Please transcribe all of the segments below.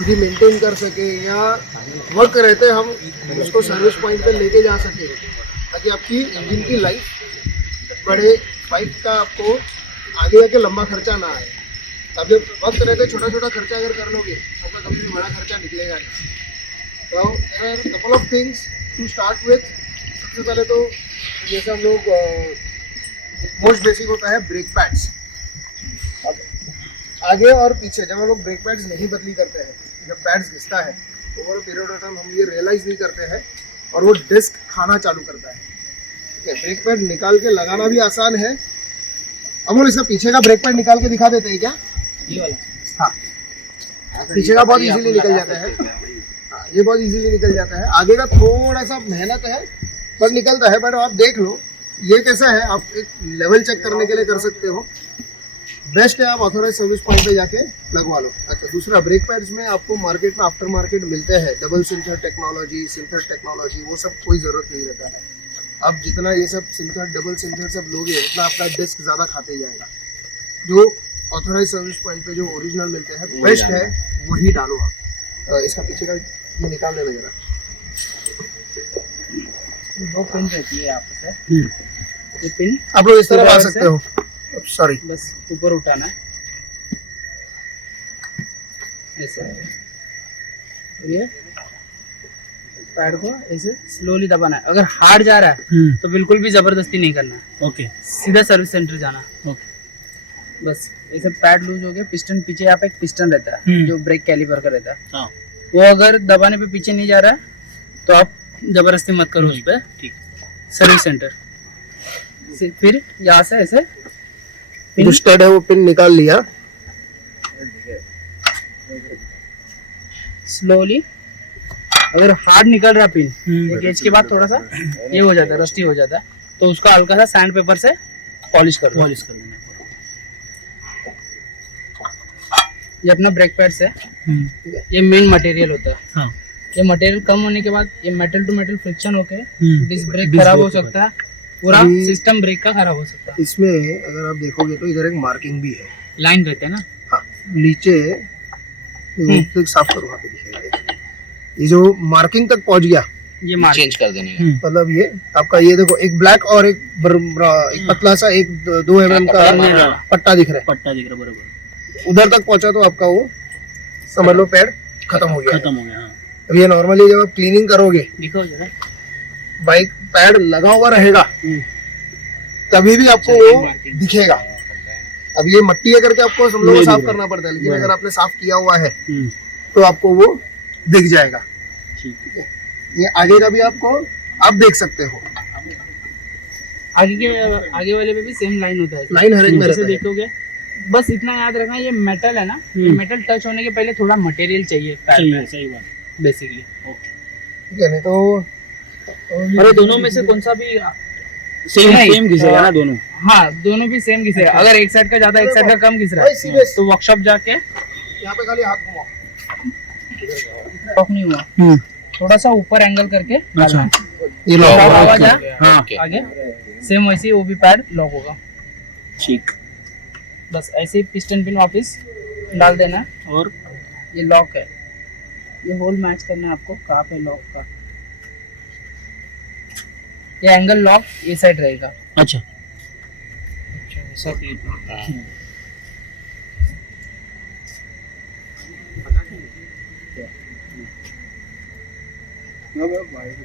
भी मेंटेन कर सके या वर्क रहते हम उसको सर्विस पॉइंट पे लेके जा सके, ताकि आपकी इंजन की लाइफ बड़े बाइक का आपको आगे जाके लंबा खर्चा ना आए। अब जब वक्त रहते छोटा छोटा खर्चा अगर कर लोगे आपका कभी बड़ा खर्चा निकलेगा नहीं। तो couple of things to start with. सबसे पहले तो जैसे हम लोग मोस्ट बेसिक होता है ब्रेक पैड्स। आगे और पीछे जब हम लोग ब्रेक पैड्स नहीं बदली करते हैं, जब पैड्स घिसता है ओवर पीरियड ऑफ टाइम हम ये रियलाइज नहीं करते हैं और वो डिस्क खाना चालू करता है। ठीक है, ब्रेक पैड निकाल के लगाना भी आसान है। अमोल इसका पीछे का ब्रेक पैड निकाल के दिखा देते हैं क्या? ये वाला? हाँ, पीछे का बहुत इजीली निकल जाता है। हाँ, ये बहुत इजीली निकल जाता है। आगे का थोड़ा सा मेहनत है पर निकलता है। बट आप देख लो ये कैसा है, आप एक लेवल चेक करने के लिए कर सकते हो। बेस्ट है, आप ऑथोराइज सर्विस पॉइंट पे जाके लगवा लो। अच्छा, दूसरा ब्रेक पैड्स में आपको मार्केट में आफ्टर मार्केट मिलते हैं डबल सिंथर टेक्नोलॉजी, सिंथर टेक्नोलॉजी, वो सब कोई ज़रूरत नहीं रहता है। अब जितना ये सब सिंथर डबल सिंथर सब लोगे उतना आपका डिस्क ज़्यादा खाते जाएगा। जो ऑथोराइज सर्विस पॉइंट पे जो ओरिजिनल मिलते हैं बेस्ट है वही डालो आप। इसका पीछे का ये निकाल देना जरा। दो पिन रहती है यहाँ पे। ये पिन आप लोग इस तरह मार सकते हो। सॉरी, बस ऊपर उठाना है ऐसे, और ये पैड को ऐसे स्लोली दबाना है। अगर हार्ड जा रहा है तो बिल्कुल भी जबरदस्ती नहीं करना है। ओके, सीधा सर्विस सेंटर जाना। ओके, बस ऐसे पैड लूज हो गया। पिस्टन पीछे यहाँ पे एक पिस्टन रहता है जो ब्रेक कैलिपर का रहता है। हाँ, वो अगर दबाने पे पीछे नहीं जा रहा है तो आप जबरदस्ती मत करो उस पर। ठीक। सर्विस सेंटर फिर यहाँ से ऐसे जो स्टड है वो पिन निकाल लिया। स्लोली, अगर हार्ड निकल रहा पिन एक एज के बाद थोड़ा सा ये हो जाता है, रस्टी हो जाता है, तो उसका हल्का सा सैंड पेपर से पॉलिश कर दो। ये अपना ब्रेक पैड्स है। ये मेन मटेरियल होता है। हाँ, ये मटेरियल कम होने के बाद ये मेटल टू मेटल फ्रिक्शन होके डिस्क ब्रेक खराब हो सकता है, पूरा सिस्टम ब्रेक का खराब हो सकता है। इसमें अगर आप देखोगे तो इधर एक मार्किंग भी है, लाइन रहते हैं ना। हाँ, नीचे तो साफ करो, वहाँ पे दिखेगा। देखो ये जो मार्किंग तक पहुंच गया, ये मार्क चेंज कर देने का। मतलब ये आपका ये देखो एक ब्लैक और एक पतला सा एक 2 mm का पट्टा दिख रहा है। पट्टा दिख रहा बराबर। उधर तक पहुंचा तो आपका वो समझ लो पैड खत्म हो गया। खत्म हो गया। हाँ, अब ये नॉर्मली जब आप क्लीनिंग करोगे दिखाओ जरा। बाइक पैड लगा हुआ रहेगा तभी भी आपको वो दिखेगा। अब ये मट्टी है करके आपको सब लोगों को साफ करना पड़ता है, लेकिन अगर आपने साफ किया हुआ है तो आपको वो दिख जाएगा। ठीक है। ये आगे का भी आपको आप देख सकते हो। आगे वाले पे भी सेम लाइन होता है। लाइन हर एक में जैसे रहता है। देखोगे, बस इतना याद रखना, ये मेटल है ना, ये मेटल टच होने के पहले थोड़ा मटेरियल चाहिए सही है, सही बात। बेसिकली। ओके, ठीक है, नहीं तो अरे दोनों में से कौन सा भी सेम घिसेगा ना दोनों? हाँ, दोनों भी सेम घिसेगा। अगर एक साइड का ज्यादा एक साइड का कम घिस रहा वैसी है वैसी। तो वर्कशॉप जाके यहाँ पे खाली हाथ घुमाओ। लॉक नहीं हुआ, थोड़ा सा ऊपर एंगल करके डालना है। ये लॉक लो आवाज आया हाँ, आगे, सेम वैसे ही वो भी पैड लॉक होगा। ठीक। बस ऐसे ही पिस्टन पिन वापस डाल देना। और ये लॉक है, ये होल मैच करना है आपको कहाँ पे लॉक का। ये एंगल लॉक ये साइड रहेगा। अच्छा,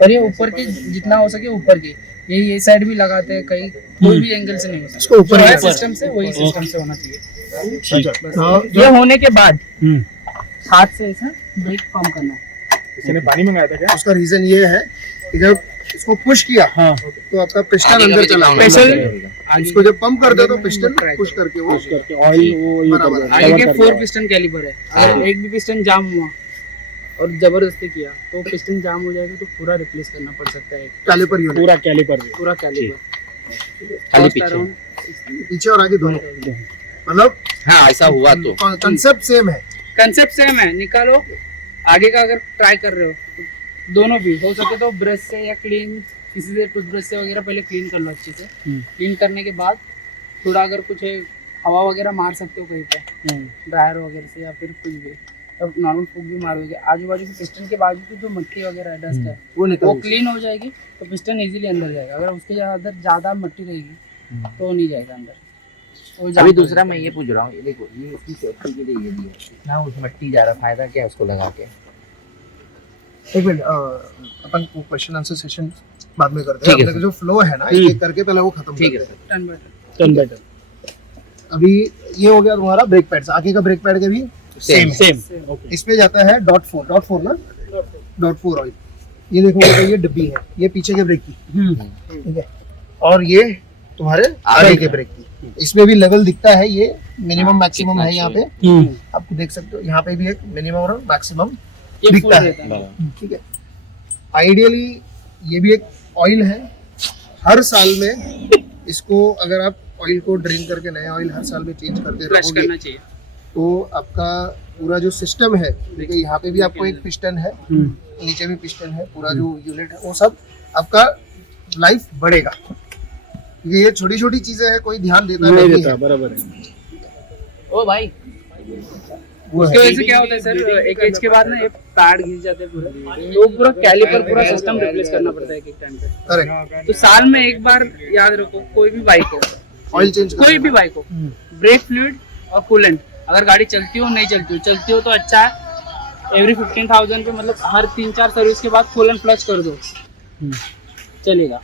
और ये ऊपर की जितना हो सके ऊपर की, ये साइड भी लगाते हैं कहीं, कोई भी एंगल से नहीं होता। इसको ऊपर ही सिस्टम से वही सिस्टम से होना चाहिए। ठीक। ये होने के बाद हाथ से ऐसा ब्रेक पंप करना है। इसने पानी मंगाया था क्या? उसका रीजन ये है कि जब इसको पुश किया हाँ, तो आपका पिस्टन अंदर चला। स्पेशल इसको जब पंप कर दो तो पिस्टन पुश करके वो ऑयल वो ये बराबर कर देगा, आगे cover के कर 4 देगा। पिस्टन कैलिपर है। अगर एक भी पिस्टन जाम हुआ और जबरदस्ती किया तो पिस्टन जाम हो जाएगा, तो पूरा रिप्लेस करना पड़ सकता है। कैलिपर यूनिट पूरा कैलिपर भी। पूरा कैलिपर खाली पीछे। पीछे और आगे दोनों, मतलब हाँ, ऐसा हुआ तो कंसेप्ट सेम है। कंसेप्ट सेम है। निकालो आगे का, अगर ट्राई कर रहे हो तो दोनों भी हो सके तो ब्रश से या क्लीन किसी से टूथब्रश से वगैरह पहले क्लीन कर लो अच्छे से। क्लीन करने के बाद थोड़ा अगर कुछ है हवा वगैरह मार सकते हो कहीं पे ड्रायर वगैरह से या फिर कुछ भी, तब नॉर्मल फूक भी मारोगे, आजू बाजू से पिस्टन के बाजू की जो मट्टी वगैरह है, डस्ट है, वो वो निकल क्लीन हो जाएगी तो पिस्टन इजीली अंदर जाएगा। अगर उसके अंदर ज़्यादा मट्टी रहेगी तो वो नहीं जाएगा अंदर। वो जाम अभी कर दूसरा देगा। मैं ये पूछ रहा हूँ, ये देखो ये इसकी सेफ्टी के लिए ये भी है ना, उस मट्टी जा रहा, फायदा क्या है उसको लगा के? एक मिनट, अपन को क्वेश्चन आंसर सेशन बाद में करते हैं। ठीक है, अपने का जो फ्लो है ना, एक एक करके पहले वो खत्म ठीक है करते हैं। Turn by turn. Turn by turn. अभी ये हो गया तुम्हारा ब्रेक पैड्स, आगे का ब्रेक पैड के भी सेम है। Same okay. इसमें जाता है डॉट फोर ना, डॉट फोर ऑयल। ये देखोगे तो ये डब्बी है, ये पीछे के ब्रेक की, ठीक है, और ये तुम्हारे आगे के ब्रेक की। इसमें भी लेवल दिखता है, ये मिनिमम मैक्सिमम है यहाँ पे, आपको देख सकते हो। यहाँ पे भी एक मिनिमम और मैक्सिमम ये दिखता फुल है, रहता है। ठीक है। आइडियली ये भी एक ऑयल है, हर साल में इसको अगर आप ऑयल को ड्रेन करके नया ऑयल हर साल में चेंज करते फ्लश रहोगे करना चाहिए। तो आपका पूरा जो सिस्टम है, देखिए यहाँ पे भी आपको एक पिस्टन है, नीचे भी पिस्टन है, पूरा जो यूनिट है वो सब आपका लाइफ बढ़ेगा। क्योंकि ये छोटी छोटी चीजें हैं, कोई ध्यान देता नहीं नहीं देता, है। बराबर है। ओ भाई वो उसकी है वजह से क्या होता है सर, एक एज के बाद ना ये पैड घिस जाते हैं पूरे, तो पूरा कैलिपर पूरा सिस्टम रिप्लेस करना पड़ता है एक टाइम पे। करेक्ट, तो साल में एक बार याद रखो, कोई भी बाइक हो, ऑयल चेंज कोई भी बाइक हो, ब्रेक फ्लूइड और कूलेंट, अगर गाड़ी चलती हो नहीं चलती हो तो अच्छा है एवरी 15,000 पे, मतलब हर 3-4 सर्विस के बाद कूलेंट फ्लश कर दो, चलेगा।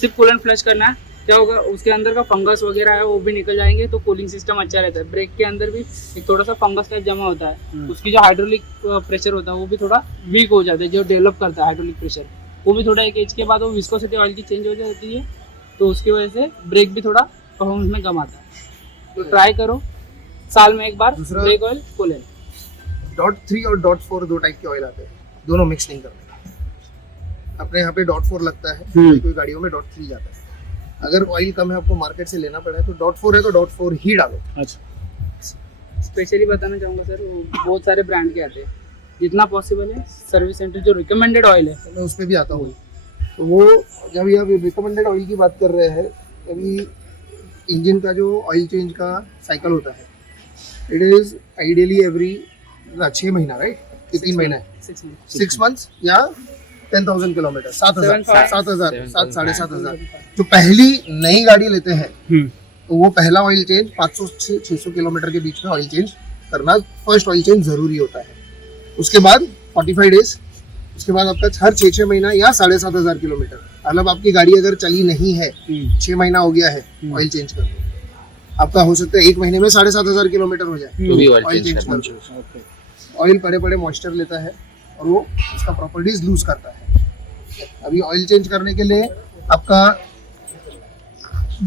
सिर्फ कूलेंट फ्लश करना है, क्या होगा उसके अंदर का फंगस वगैरह है वो भी निकल जाएंगे, तो कूलिंग सिस्टम अच्छा रहता है। ब्रेक के अंदर भी एक थोड़ा सा फंगस टाइप जमा होता है, उसकी जो हाइड्रोलिक प्रेशर होता है वो भी थोड़ा वीक हो जाता है, जो डेवलप करता है हाइड्रोलिक प्रेशर, वो भी थोड़ा एक एज के बाद वो विस्कोसिटी ऑयल की चेंज हो जाती है, तो उसकी वजह से ब्रेक भी थोड़ा परफॉर्मेंस में कम आता है। तो ट्राई करो साल में एक बार दूसरा- ब्रेक ऑयल कूलेंट। डॉट 3 और डॉट 4 दो टाइप के ऑयल आते हैं, दोनों मिक्स नहीं करने। अपने यहाँ पे डॉट 4 लगता है, कोई गाड़ियों में डॉट 3 जाता है। अगर ऑयल कम है, आपको मार्केट से लेना पड़ा है, तो डॉट 4 है तो डॉट 4 ही डालो। अच्छा। स्पेशली बताना चाहूँगा सर, वो बहुत सारे ब्रांड के आते हैं, जितना पॉसिबल है सर्विस सेंटर जो रिकमेंडेड ऑयल है, तो मैं उस पर भी आता हूँ। तो वो जब ये अभी रिकमेंडेड ऑयल की बात कर रहे हैं, अभी इंजन का जो ऑयल चेंज का साइकिल होता है, इट इज आइडियली एवरी 6 महीना, राइट? 3 महीना है, 6 मंथ्स या 10,000 किलोमीटर, 7,000, 7,000 जो पहली नई गाड़ी लेते हैं तो वो पहला ऑयल चेंज 500 से 600 किलोमीटर के बीच में ऑयल चेंज करना, फर्स्ट ऑयल चेंज जरूरी होता है। उसके बाद 45 डेज, उसके बाद आपका हर 6 महीना या 7,500 किलोमीटर, मतलब आपकी गाड़ी अगर चली नहीं है, 6 महीना हो गया है, ऑयल चेंज कर दो। आपका हो सकता है 1 महीने में 7,500 किलोमीटर हो जाए, तो भी ऑयल चेंज कर दो। ऑयल बड़े बड़े मॉइस्चर लेता है और वो उसका प्रॉपर्टीज लूज करता है। अभी ऑयल चेंज करने के लिए आपका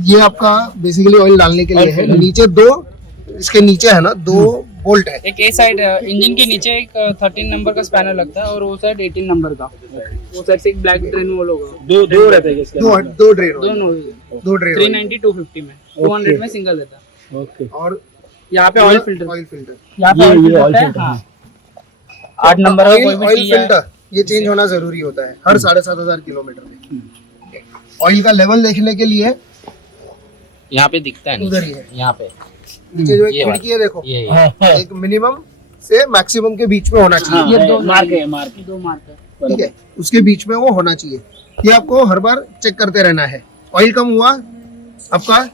ये आपका बेसिकली ऑयल डालने के लिए है, नीचे दो, इसके नीचे है ना 2 बोल्ट है। एक ए साइड इंजन के नीचे एक 13 नंबर का स्पैनर लगता है और वो साइड 18 नंबर का, वो साइड से एक ब्लैक ड्रेन वोल होगा, दो रहता है इसके अंदर? दो ड्रेन ऑयल, दोनों 2 ड्रेन 390 250 में, 200 में सिंगल रहता है। ओके। और यहाँ पे ऑयल फिल्टर, ऑयल फिल्टर, यहाँ पे ये ऑयल फिल्टर ऑयल है, फिल्टर, हाँ 8 नंबर का कोई भी ऑयल टी है। फिल्टर ये चेंज होना जरूरी होता है हर 7,500 किलोमीटर में। ऑयल का लेवल देखने के लिए यहाँ पे दिखता है उधर ही नीचे, है। यहाँ पे नीचे जो एक ये खिड़की है देखो, ये एक मिनिमम से मैक्सिमम के बीच में होना चाहिए, ये 2 मार्क है, मार्क है। 2 मार्क है। ठीक है, उसके बीच में वो होना चाहिए। ये आपको हर बार चेक करते रहना है। ऑयल कम हुआ आपका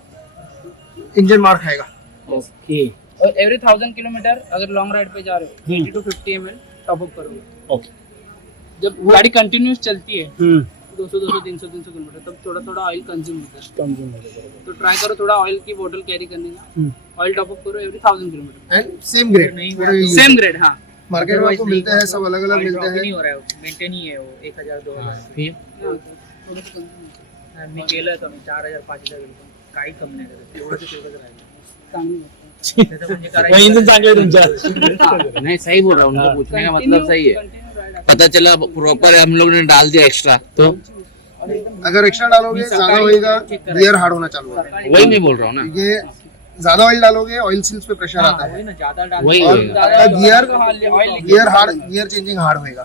इंजन मार खाएगा। ओके और एवरी 1000 किलोमीटर अगर लॉन्ग राइड पे जा रहे हो 80 to 50 ml टॉप अप करोगे। ओके। जब गाड़ी कंटिन्यूस चलती है 200 300 किलोमीटर, तब थोड़ा थोड़ा ऑयल कंज्यूम होता है, कंज्यूम हो जाएगा। तो ट्राई करो थोड़ा ऑयल की बोतल कैरी करने का, ऑयल टॉप अप करो every 1000 kilometre. And same grade, same grade, हाँ मार्केट में आपको मिलते हैं, सब अलग अलग मिलते हैं। हो रहा है, मेंटेन ही है वो 1000-2000 फिर थोडंसं consume होतं. मी केलं कमी 4000-5000 काही कमी नाही करत, एवढं ते तेवढंच राहिलं. चांगली गोष्ट. त्याचं म्हणजे करायचं इंजन चांगलं आहे तुमच्या? नहीं सही बोल रहा हूँ, उनको पूछने का मतलब सही है। Continue ride आता पता चला प्रॉपर हम लोग ने डाल दिया एक्स्ट्रा, तो और एकदम अगर एक्स्ट्रा डालोगे ज्यादा होएगा, गियर हार्ड होना चालू होगा। वही मैं बोल रहा हूँ ना, क्योंकि ज्यादा ऑयल डालोगे ऑयल सील्स पे प्रेशर आता है वही ना ज्यादा डाल वही और होएगा। आपका gear oil gear changing hard होएगा।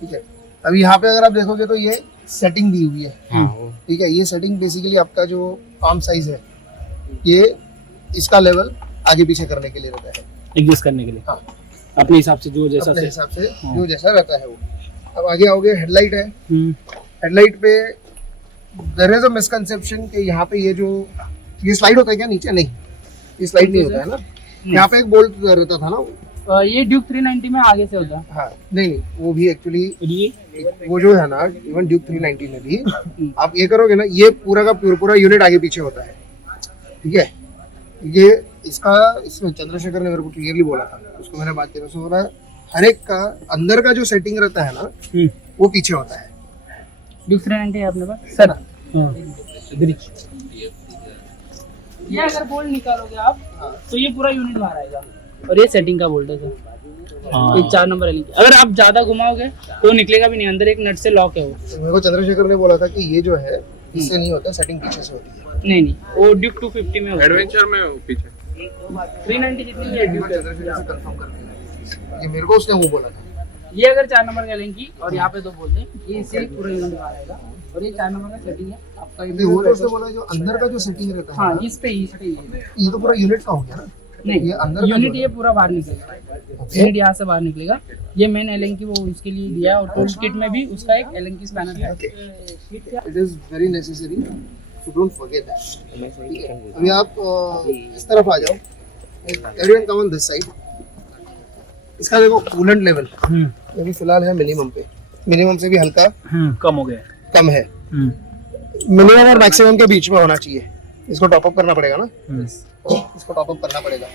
ठीक है, अभी यहाँ पे अगर आप देखोगे तो ये सेटिंग दी हुई है। हाँ वो ठीक है, ये सेटिंग बेसिकली आपका जो आर्म साइज है, ये इसका लेवल आगे पीछे करने के लिए रहता है। एडजस्ट करने के लिए। हाँ, अपने हिसाब से जो जैसा अपने से हिसाब से जो जैसा रहता है वो। अब आगे आओगे, हेडलाइट है। हम्म, हेडलाइट पे देयर इज अ मिसकंसेप्शन कि यहाँ पे ये स्लाइड होता है क्या नीचे? नहीं, ये स्लाइड नहीं होता है ना। यहाँ पे एक बोल्ट रहता था ना। ये ड्यूक 390 में आगे से होता है। हाँ नहीं, वो भी एक्चुअली ये वो जो है ना, इवन ड्यूक 390 में भी आप ये करोगे ना, ये पूरा का पूरा यूनिट आगे पीछे होता है, ठीक है। ये इसमें चंद्रशेखर ने मेरे को क्लियरली बोला था, उसको मैंने बात की, तो बोला हर एक का अंदर का जो सेटिंग रहता है ना, वो पीछे होता है। ड्यूक 390 है अपने पास सर। हाँ, ये अगर बोल्ट निकालोगे आप तो ये पूरा यूनिट बाहर आएगा, और ये सेटिंग का बोल्ट है सर। हाँ। ये 4 नंबर एलिंग। अगर आप ज्यादा घुमाओगे तो निकलेगा भी नहीं, अंदर एक नट से लॉक है वो। तो मेरे को चंद्रशेखर ने बोला था कि ये जो है इससे नहीं होता, सेटिंग पीछे से होती है। नहीं नहीं, वो ड्यूक 250 में होता है। एडवेंचर में पीछे 390 जितनी है ड्यूक है। चंद्रशेखर से कंफर्म कर देना, ये मेरे को उसने वो बोला था। ये अगर 4 नंबर का एलिंग की और यहाँ पे 2 बोल्ट है, ये इससे पूरा यूनिट बाहर आएगा, और ये 4 नंबर का सेटिंग है आपका। नहीं, वो तो उसने बोला जो अंदर का जो सेटिंग रहता है हाँ, ना, इस पे ये तो पूरा यूनिट का हो गया ना। नहीं, ये अंदर का यूनिट जो है। ये पूरा बाहर निकलेगा, यूनिट यहाँ से बाहर निकलेगा। ये मेन एलिंग की वो इसके लिए दिया, और टूल किट में भी उसका एक एलिंग की स्पैनर है। It is very necessary, so don't forget that. अभी आप इस तरफ आ जाओ, everyone come on this side. इसका देखो कूलेंट लेवल अभी फिलहाल है मिनिमम से भी हल्का कम हो गया। कम है। मिनिमम और मैक्सिमम के बीच में होना चाहिए। इसको टॉप अप करना पड़ेगा ना, इसको टॉप अप करना पड़ेगा।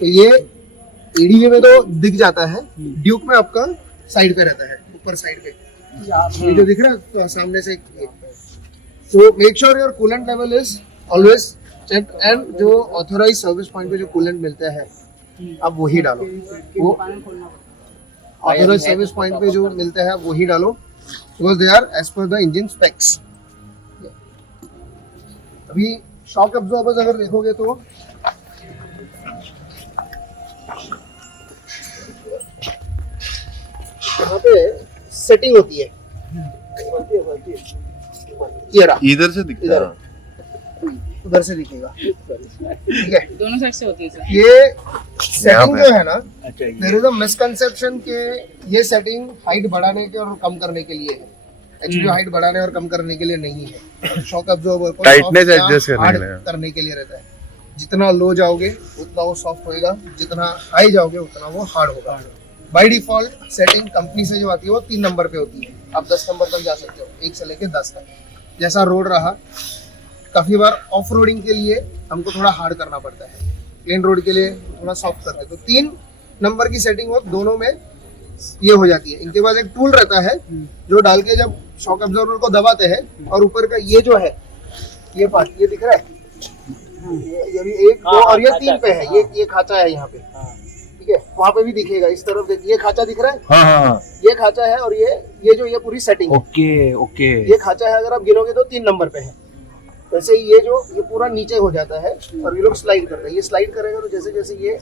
तो ये एडीवी में तो दिख जाता है, ड्यूक में आपका साइड पे रहता है, ऊपर साइड पे ये जो दिख रहा है तो सामने से। तो make sure your coolant level is always check, and जो ऑथराइज सर्विस पॉइंट पे जो कूलेंट मिलता है आप वही डालो। वो ऑथराइज सर्विस पॉइंट पे जो मिलता है आप वही डालो, because they are as per the engine specs. अभी शॉक अब्जॉर्बर्स अगर देखोगे तो यहाँ पे सेटिंग होती है, ये रहा, इधर से दिखता इधर है। उधर से दिखेगा, ठीक है। दोनों साइड से होती है सर। ये सेटिंग जो है ना, अच्छा, देयर इज अ मिसकंसेप्शन के ये सेटिंग हाइट बढ़ाने के और कम करने के लिए है। एक्चुअली हाइट बढ़ाने और कम करने के लिए नहीं है। शॉक अब्जॉर्बर को Tightness soft या adjust करने hard के लिए। करने के लिए रहता है। जितना लो जाओगे उतना वो सॉफ्ट होएगा, जितना हाई जाओगे उतना वो हार्ड होगा। बाय डिफॉल्ट सेटिंग कंपनी से जो आती है वो 3 नंबर पे होती है। आप 10 नंबर तक जा सकते हो, 1 से लेके 10 तक। जैसा रोड रहा, काफी बार ऑफ रोडिंग के लिए हमको थोड़ा हार्ड करना पड़ता है, प्लेन रोड के लिए थोड़ा सॉफ्ट करते हैं। तो 3 नंबर की सेटिंग हो, दोनों में ये हो जाती है। इनके पास एक टूल रहता है जो डाल के जब शॉक अब्जॉर्बर को दबाते हैं, और ऊपर का ये जो है ये पार्ट ये दिख रहा है, ये भी 1 2 और ये 3 पे है। ये खाचा है यहाँ पे, ठीक है। वहाँ पे भी दिखेगा, इस तरफ देखिए ये खाचा दिख रहा है। हाँ हाँ, ये खाचा है, और ये पूरी सेटिंग है। ओके। ये खाचा है, अगर आप गिनोगे तो 3 नंबर पे है। वैसे ही ये पूरा नीचे हो जाता है, और ये लोग स्लाइड करते हैं। ये स्लाइड करेगा तो जैसे जैसे ये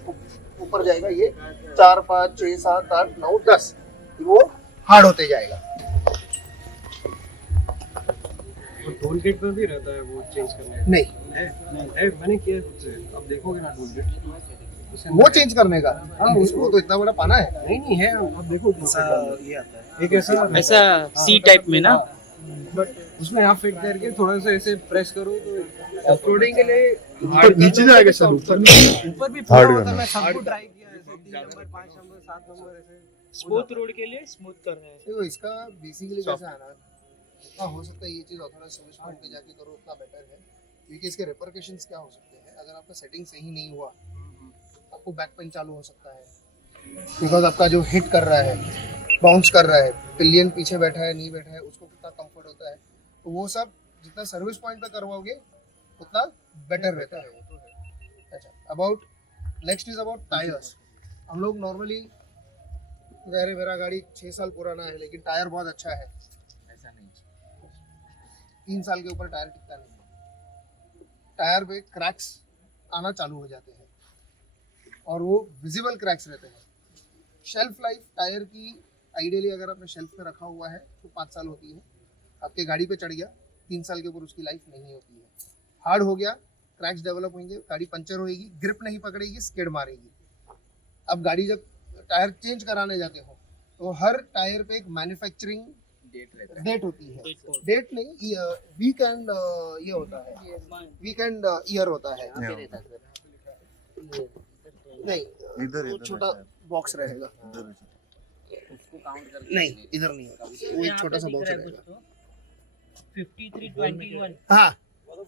ऊपर जाएगा, ये 4 5 6 7 8 9 10 वो हार्ड होते जाएगा। टोल गेट में भी रहता है वो चेंज करने नहीं, है मैंने किया है खुद से। अब देखोगे ना टोल गेट वो चेंज करने का, वो तो इतना बड़ा पाना है। नहीं है। अब देखो ऐसा ये आता है, एक ऐसा सी टाइप में ना, बट उसमें आप फिट करके थोड़ा सा ऐसे प्रेस करो तो ऑफरोडिंग के लिए ऊपर नीचे जाएगा सर, ऊपर ऊपर भी पूरा Hard होता है। करना। मैं सबको ट्राई किया ऐसे 3 नंबर 5 नंबर 7 नंबर ऐसे स्मूथ रोड के लिए स्मूथ कर रहे हैं। देखो इसका बेसिकली कैसा है ना, जितना हो सकता है ये चीज़ ऑथराइज सर्विस पॉइंट पे जाके करो उतना बेटर है, क्योंकि इसके रिपरकशंस क्या हो सकते हैं। अगर आपका सेटिंग सही नहीं हुआ, आपको बैक पेन चालू हो सकता है, बिकॉज आपका जो हिट कर रहा है, बाउंस कर रहा है, पिलियन पीछे बैठा है नहीं बैठा है, उसको कितना कंफर्ट होता है। तो वो सब जितना सर्विस पॉइंट पे करवाओगे उतना बेटर रहता है। अच्छा, about next is about tyres. हम लोग नॉर्मली, अरे मेरा गाड़ी 6 साल पुराना है लेकिन टायर बहुत अच्छा है, ऐसा नहीं। 3 साल के ऊपर टायर टिकता नहीं। टायर पे क्रैक्स आना चालू हो जाते हैं, और वो विजिबल क्रैक्स रहते हैं। शेल्फ लाइफ टायर की आइडियली अगर आपने शेल्फ पे रखा हुआ है तो 5 साल होती है। आपके गाड़ी पे चढ़ गया, 3 साल के ऊपर उसकी लाइफ नहीं होती है। हार्ड हो गया, क्रैक्स डेवलप होंगे, गाड़ी पंचर होएगी, ग्रिप नहीं पकड़ेगी, स्किड मारेगी। अब गाड़ी जब टायर चेंज कराने जाते हो तो हर टायर पे एक मैन्युफैक्चरिंग डेट रहता है। डेट होती है, डेट नहीं, वीक एंड ये होता है, वीक एंड ईयर होता है। यहाँ पे रहता है सर। नहीं, इधर वो छोटा बॉक्स रहेगा, उसको काउंट करके नहीं इधर नहीं होगा, वो एक छोटा सा बॉक्स रहेगा। 5321 हाँ,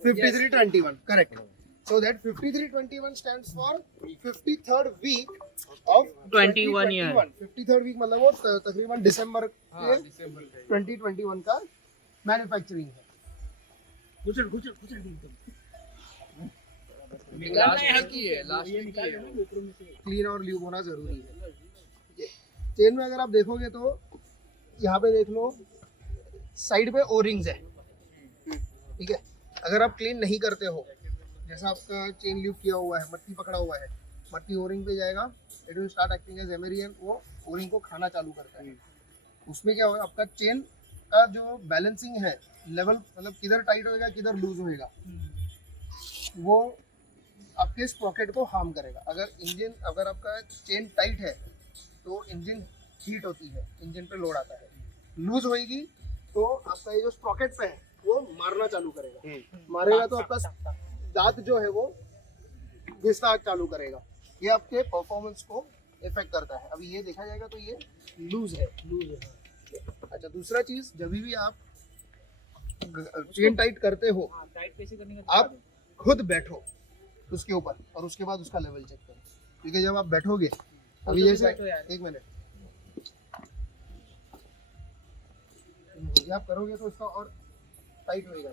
5321 correct. So that 5321 stands for 53rd week of 21 year। 53rd week मतलब वो तकरीबन दिसंबर के 2021 का मैन्युफैक्चरिंग है। क्लीन और ल्यूब होना जरूरी है। चेन में अगर आप देखोगे तो यहाँ पे देख लो, साइड पे ओ रिंग्स है, ठीक है। अगर आप क्लीन नहीं करते हो, जैसा आपका चेन ल्यूब किया हुआ है, मट्टी पकड़ा हुआ है, मट्टी ओ रिंग पे जाएगा, it will start acting as एमेरियन, वो ओ रिंग को खाना चालू करता है। उसमें क्या होगा, आपका चेन का जो बैलेंसिंग है, लेवल मतलब किधर टाइट होएगा किधर लूज होएगा, वो आपके स्प्रॉकेट को हार्म करेगा। अगर आपका चेन टाइट है तो इंजन हीट होती है, इंजन पे लोड आता है। लूज होएगी तो आपका ये जो स्प्रॉकेट पे है वो मारना चालू करेगा, मारेगा तो आपका दांत जो है वो घिसना चालू करेगा, ये आपके परफॉर्मेंस को इफेक्ट करता है। अभी ये देखा जाएगा तो ये लूज है। अच्छा, दूसरा चीज, जब भी आप चेन टाइट करते हो, टाइट कैसे करने का आप खुद बैठो उसके ऊपर और उसके बाद उसका लेवल चेक करो, क्योंकि जब आप बैठोगे, अभी जैसे एक मिनट ये आप करोगे तो उसका और टाइट होएगा।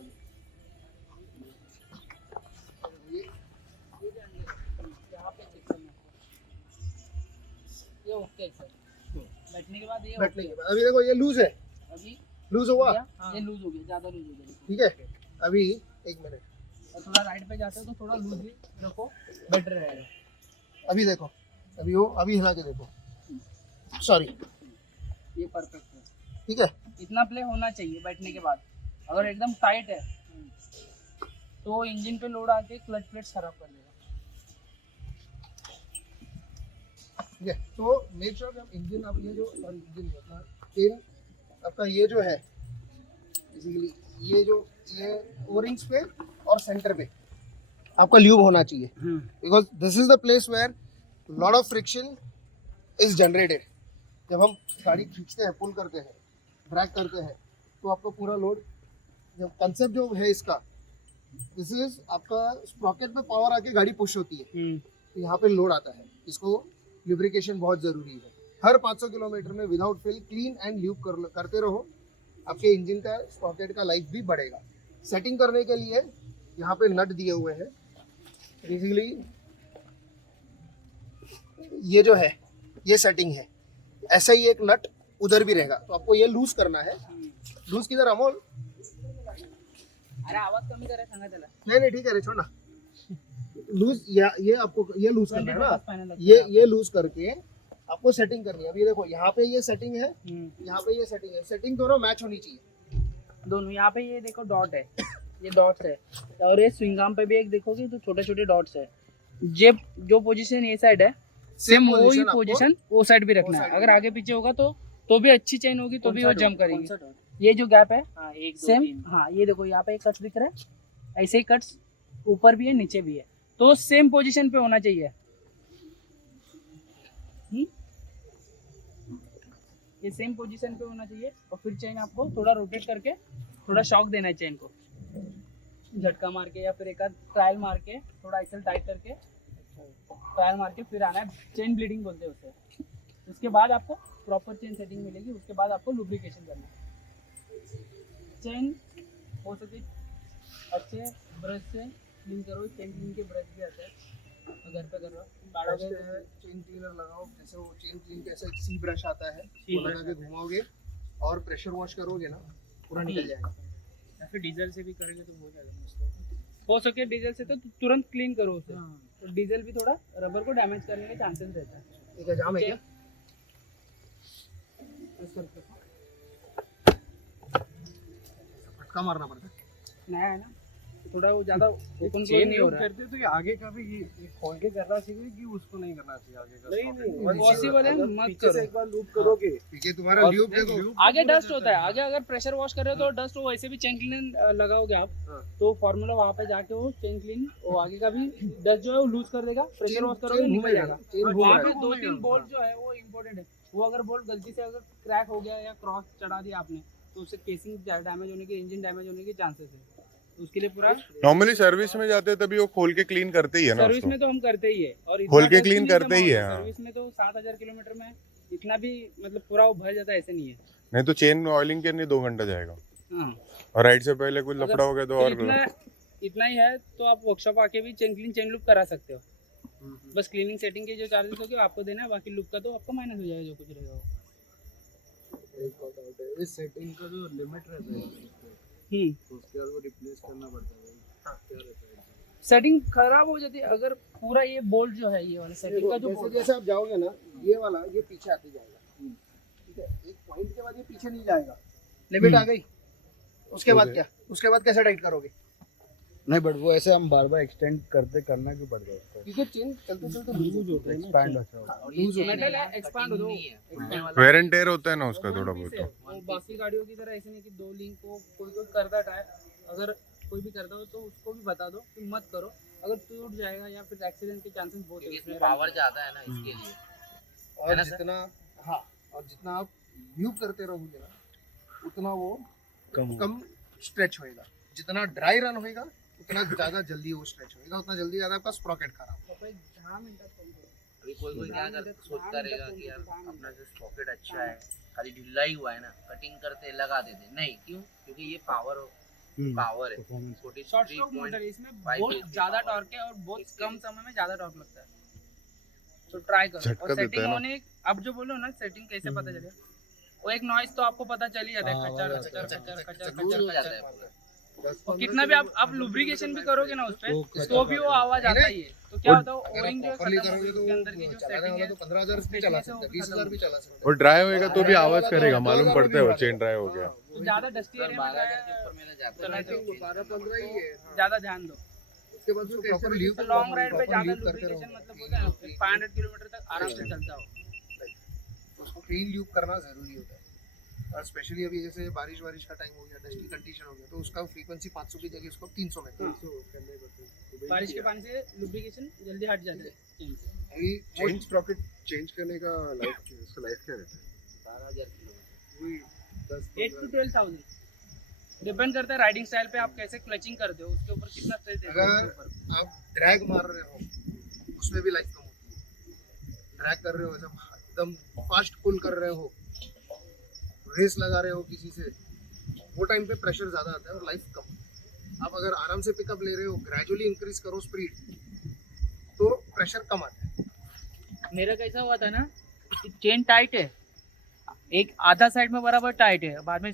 ये ओके सर। बैठने के बाद ये बैठने के बाद अभी देखो ये लूज है, अभी लूज हुआ, ये लूज हो गया, ज्यादा लूज हो गया। ठीक है। अभी एक मिनट, और थोड़ा राइट पे जाते हो तो थोड़ा लूज भी रखो, बेटर रहेगा। अभी देखो, अभी वो अभी हिला के देखो, सॉरी, ये परफेक्ट है, ठीक है। इतना प्ले होना चाहिए बैठने के बाद। अगर एकदम टाइट है तो इंजन पे लोड आके क्लच प्लेट्स खराब कर देगा। ठीक है, तो मेक श्योर कि इंजन, आप ये जो इंजन अपना चेन आपका ये जो है, बेसिकली ये ओ-रिंग्स पे और सेंटर पे आपका ल्यूब होना चाहिए, because this is the place where lot of friction is generated. जब हम गाड़ी खींचते हैं, पुल करते हैं, ड्रैग करते हैं, तो आपका पूरा लोड, जब कंसेप्ट जो है इसका, दिस इज आपका स्प्रॉकेट पे पावर आके गाड़ी पुश होती है, तो यहाँ पे लोड आता है। इसको लुब्रिकेशन बहुत ज़रूरी है। हर 500 किलोमीटर में without fail clean and lube करते रहो, आपके इंजन का स्प्रॉकेट का लाइफ भी बढ़ेगा। सेटिंग करने के लिए यहाँ पे नट दिए हुए हैं, बेसिकली ये जो है ये सेटिंग है, ऐसा ही एक नट उधर भी रहेगा, तो आपको ये लूज करना है। लूज किधर अमोल? अरे आवाज कमी करे सांगा त्याला। नहीं ठीक है रे, छोड़ ना। लूज ये आपको ये लूज करना है ना, फाइनल ये लूज करके आपको सेटिंग करनी है। अभी देखो यहाँ पे ये सेटिंग है, यहाँ पे ये सेटिंग है, सेटिंग दोनों मैच होनी चाहिए दोनों। यहाँ पे ये देखो डॉट है, ये डॉट्स है, और ये स्विंग आर्म पे भी एक देखोगे तो छोटे छोटे डॉट्स है। जो पोजीशन ये साइड है, सेम वही पोजीशन वो साइड भी रखना है। अगर आगे पीछे होगा तो भी अच्छी चेन होगी, तो भी वो जंप करेगी। ये जो गैप है सेम, हाँ ये देखो यहाँ पे एक कट दिख रहा है, ऐसे ही कट्स ऊपर भी है नीचे भी है, तो सेम पोजीशन पे होना चाहिए। ये सेम पोजीशन पे होना चाहिए। और फिर चेन आपको थोड़ा रोटेट करके थोड़ा शॉक देना है चेन को, झटका मार के या फिर एक आध ट्रायल मार के थोड़ा ऐसे टाइट करके ट्रायल मार के फिर आना है। चेन ब्लीडिंग बोलते हैं उसे। उसके बाद आपको प्रॉपर चेन सेटिंग मिलेगी। उसके बाद आपको लुब्रिकेशन करना है। चेन हो सके अच्छे ब्रश से क्लीन करो। चेन क्लीन के ब्रश भी आते हैं, घर पे कर रहा हूँ। चेन क्लीनर लगाओ, जैसे वो चेन क्लीन कैसे सी ब्रश आता है, वो लगा के घुमाओगे और प्रेशर वॉश करोगे ना, पूरा निकल जाएगा। या फिर डीजल से भी करेंगे तो हो जाएगा। हो सके डीजल से तो तुरंत क्लीन करो उसे। तो डीजल भी थोड़ा रबर को डैमेज करने के चांसेस रहता है। ठीक है, जाम है क्या? फटका मारना पड़ता है। नया है ना, थोड़ा वो ज्यादा ओपन क्लोज चेन नहीं हो लूप रहा है। करते तो ये आगे का भी ये खोल के करना चाहिए कि उसको नहीं करना चाहिए आगे का नहीं, पॉसिबल है, मत पीछे से करो। एक बार लूप करोगे ये तुम्हारा और ल्यूब नहीं, देखो, lube आगे तो डस्ट हो होता है, जाता आगे अगर प्रेशर वॉश कर रहे हो तो डस्ट वो वैसे भी चेन क्लीन लगाओगे आप, हाँ। तो फॉर्मूला वहाँ पे जाके वो चेन क्लीन वो आगे का भी डस्ट जो है वो लूज कर देगा, प्रेशर वॉश करोगे चेन निकल घूमेगा जाएगा। ना, चेन और घूम वहाँ रहा पे है। दो तीन बोल्ट जो है वो इम्पोर्टेंट है, वो अगर बोल्ट गलती से अगर क्रैक हो गया या क्रॉस चढ़ा दिया आपने तो उससे केसिंग डैमेज होने के, इंजन डैमेज होने के चांसेस है, तो उसके लिए पूरा नॉर्मली सर्विस में जाते हैं तभी वो खोल के क्लीन करते ही है ना सर्विस उसको। में तो हम करते ही है, और खोल के dust clean नहीं करते जमा ही है, होता। हाँ। सर्विस में तो 7000 किलोमीटर में इतना भी मतलब पूरा वो भर जाता है, ऐसे नहीं है। नहीं तो चेन ऑयलिंग के लिए 2 घंटा जाएगा, हाँ, और राइड से पहले कुछ अगर लफड़ा हो गया तो फिर और इतना ही है तो आप वर्कशॉप आके भी चेन लूप करा सकते हो। बस क्लीनिंग सेटिंग के जो चार्जेस होंगे वो आपको देना है, बाकी लूप का तो आपको माइनस हो जाएगा जो कुछ रहेगा वो। एक और डाउट है, इस सेटिंग का जो लिमिट रहता है तो उसके बाद वो रिप्लेस करना पड़ता है क्या रहता है? सेटिंग खराब हो जाती है अगर पूरा ये बोल्ट जो है, ये वाला सेटिंग का जो जैसे बोल्ट जैसे आप जाओगे ना, ये वाला ये पीछे आते जाएगा, ठीक है, एक पॉइंट के बाद ये पीछे नहीं जाएगा, लिमिट आ गई, उसके बाद क्या, उसके बाद कैसे टाइट करोगे? नहीं बट वो ऐसे हम बार बार एक्सटेंड करते करना क्यों पड़ता है उसको? क्योंकि चेन चलते चलते लूज होता है ना, एक्सपैंड होता है और ये चेन मेटल है, है, एक्सपांड हो cutting दो, नहीं है। एक्सपांड वाला। वेयर एंड टेयर होता है ना उसका वो थोड़ा one piece बहुत। है, वो बाकी गाड़ियों की तरह ऐसे नहीं कि दो लिंक को कोई करता है, अगर कोई भी करता हो तो उसको भी बता दो कि मत करो, अगर टूट जाएगा या फिर एक्सीडेंट के चांसेस बहुत क्योंकि है इसमें पावर ज्यादा है ना इसके लिए। है और ना सर? जितना, हाँ, और जितना आप ल्यूब करते रहोगे ना उतना वो कम स्ट्रेच होएगा, जितना ड्राई रन होएगा उतना ज्यादा जल्दी वो स्ट्रेच होएगा, उतना जल्दी ज्यादा आपका स्प्रॉकेट खराब। अभी कोई क्या सोचता रहेगा कि यार अपना जो स्पॉकेट अच्छा है, खाली ढिल्ला ही हुआ है ना, कटिंग करते लगा देते, नहीं क्यों? क्योंकि ये पावर है, शॉर्ट स्ट्रोक मोटर है, इसमें बहुत ज्यादा टॉर्क है और बहुत कम समय में ज्यादा टॉर्क लगता है, तो ट्राई करो। झटका और देता है सेटिंग ना। होने, अब जो बोलो ना सेटिंग कैसे पता चलेगा, वो एक नॉइज तो आपको पता चल ही जाता है, खच्चर खच्चर खच्चर खच्चर लूज हो खच्चर जाता है खच्चर। पूरा। और कितना भी आप लुब्रिकेशन भी करोगे ना उस पे तो भी वो आवाज आता ही है, तो क्या होता है अगर ओरिंग आप जो है प्रॉपर्ली खत्म हो करोगे गई, तो उसके अंदर की जो चलाने सेटिंग वाला है तो 15,000 भी चला सकता है, 20,000 भी चला सकता है। और ड्राई होएगा तो भी आवाज करेगा, मालूम पड़ता है वो चेन ड्राई हो गया। तो ज्यादा डस्टी सर एरिया में 12,000 के ऊपर मैंने जाता चलाते हो, 12-15 ही है, ज्यादा ध्यान दो। उसके बाद उसको प्रॉपर ल्यूब लॉन्ग राइड पे ज्यादा ल्यूब करते लुब्रिकेशन रहो, मतलब बोलते हैं ना 500 किलोमीटर तक आराम से चलता हो। उसको क्लीन ल्यूब करना जरूरी होता है, और स्पेशली अभी जैसे बारिश का टाइम हो गया, डस्टी कंडीशन हो गया, तो उसका फ्रीक्वेंसी 500 की जगह उसको 300 में करो। बारिश के पानी से लुब्रिकेशन जल्दी हट जाता है चेन से। अभी चेन स्प्रॉकेट चेंज करने का लाइफ, उसका लाइफ क्या रहता है? 12,000 किलोमीटर। 8 to 12,000 डिपेंड करता है राइडिंग स्टाइल पे, आप कैसे क्लचिंग करते हो, उसके ऊपर कितना स्ट्रेस देते हो उसके ऊपर। अगर आप ड्रैग मार रहे हो उसमें भी लाइफ कम होती है, ड्रैग कर रहे हो एकदम फास्ट पुल कर रहे हो, रेस लगा रहे हो किसी से, वो टाइम पे प्रेशर ज़्यादा आता है और लाइफ कम। आप अगर आराम से पिकअप ले रहे हो, ग्रेजुअली इंक्रीज करो स्पीड, तो प्रेशर कम आता है। मेरा कैसा हुआ था ना, चेन टाइट है, एक आधा साइड में बराबर टाइट है, बाद में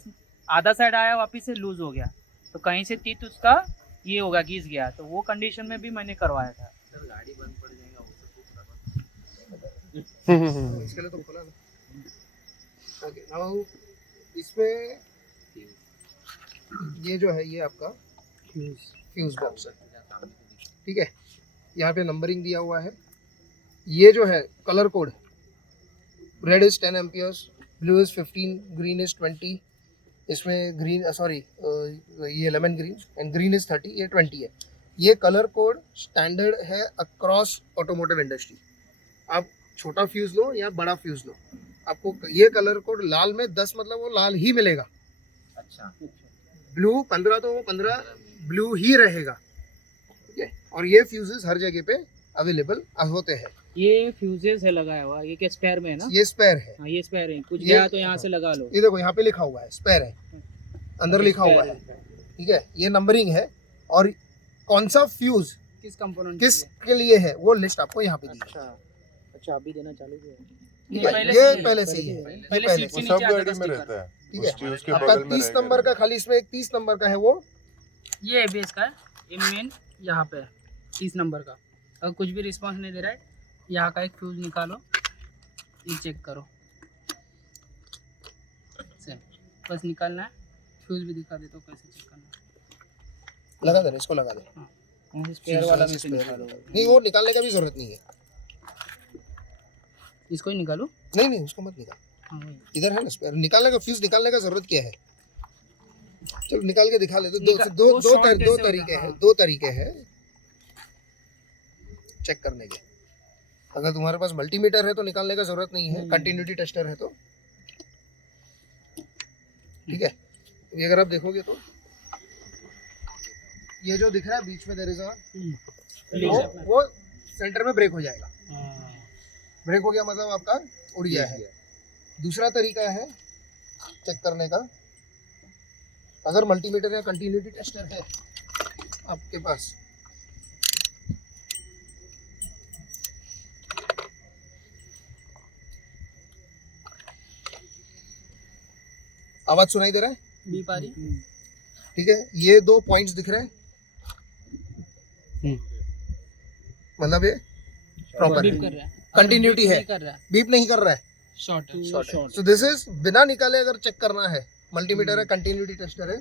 आधा साइड आया वापिस से लूज हो गया, तो कहीं से टीथ उसका ये होगा घिस गया, तो वो कंडीशन में भी मैंने करवाया था। सर गाड़ी बंद पड़ जाएगा वो तो खूब इसके लिए तो खोला ना। ओके, नाउ इसमें ये जो है ये आपका फ्यूज बॉक्स है, ठीक है, यहाँ पे नंबरिंग दिया हुआ है। ये जो है colour code, red is 10 amperes, blue is 15, green is 20, इसमें ग्रीन ये lemon green and green is 30, ये 20 है। ये कलर कोड स्टैंडर्ड है अक्रॉस ऑटोमोटिव इंडस्ट्री। आप छोटा फ्यूज लो या बड़ा फ्यूज लो, आपको ये कलर कोड लाल में 10 मतलब वो लाल ही मिलेगा, अच्छा ब्लू 15 तो वो 15 ब्लू ही रहेगा, ठीक है। और ये फ्यूजेस हर जगह पे अवेलेबल होते हैं। ये फ्यूजेस है लगाया हुआ, ये क्या स्पेयर में है ना? ये स्पेयर है, हाँ ये स्पेयर है, कुछ ये- गया तो यहाँ से लगा लो। ये देखो यहाँ पे लिखा हुआ है स्पेयर है, अंदर लिखा हुआ है, ठीक है, ये नंबरिंग है, और कौन सा फ्यूज किस कंपोनेंट किस के लिए है वो लिस्ट आपको यहाँ पे दी है, अच्छा अभी देना चालू किया ठीक है। ये पहले से ही है, ये पहले पहले सीट से, के वो नीचे सब आता गाड़ी था में स्टिकर। रहता है, ठीक है। उसकी उसके आपका बगल में 30 रहेगा। नंबर का खाली इसमें एक 30 नंबर का है वो, ये एबीएस का है, ये मेन यहाँ पे है 30 नंबर का। अगर कुछ भी रिस्पांस नहीं दे रहा है, यहाँ का एक फ्यूज निकालो, ये चेक करो, सेम बस निकालना है, फ्यूज भी दिखा देता हूँ कैसे चेक करना है। लगा दे, इसको लगा दे। स्पेयर वाला में से स्पेयर निकालो। नहीं, वो निकालने का भी जरूरत नहीं है। इसको ही निकालो। नहीं नहीं, उसको मत निकाल, हाँ वही। इधर है ना स्पेयर। निकालने का, फ्यूज निकालने का जरूरत क्या है? चलो निकाल के दिखा ले। तो निका- दो वो दो short दो कैसे तरीके होता है? हैं, हाँ। 2 तरीके हैं चेक करने के। अगर तुम्हारे पास मल्टीमीटर है तो निकालने का जरूरत नहीं है, कंटिन्यूटी टेस्टर है तो ठीक है। ये अगर आप देखोगे तो ये जो दिख रहा है बीच में देयर इज वो सेंटर में ब्रेक हो जाएगा। ब्रेक हो गया मतलब आपका उड़ गया है। दूसरा तरीका है चेक करने का, अगर मल्टीमीटर या कंटिन्यूटी टेस्टर है आपके पास, आवाज सुनाई दे रहा है? बीप आ रही। ठीक है, ये 2 पॉइंट्स दिख रहे हैं, मतलब ये प्रॉपर बीप कर रहा है। कंटिन्यूटी है, कर रहा है। बीप नहीं कर रहा है। शॉर्ट है। सो दिस इज बिना निकाले अगर चेक करना है, मल्टीमीटर है, कंटिन्यूटी टेस्टर है,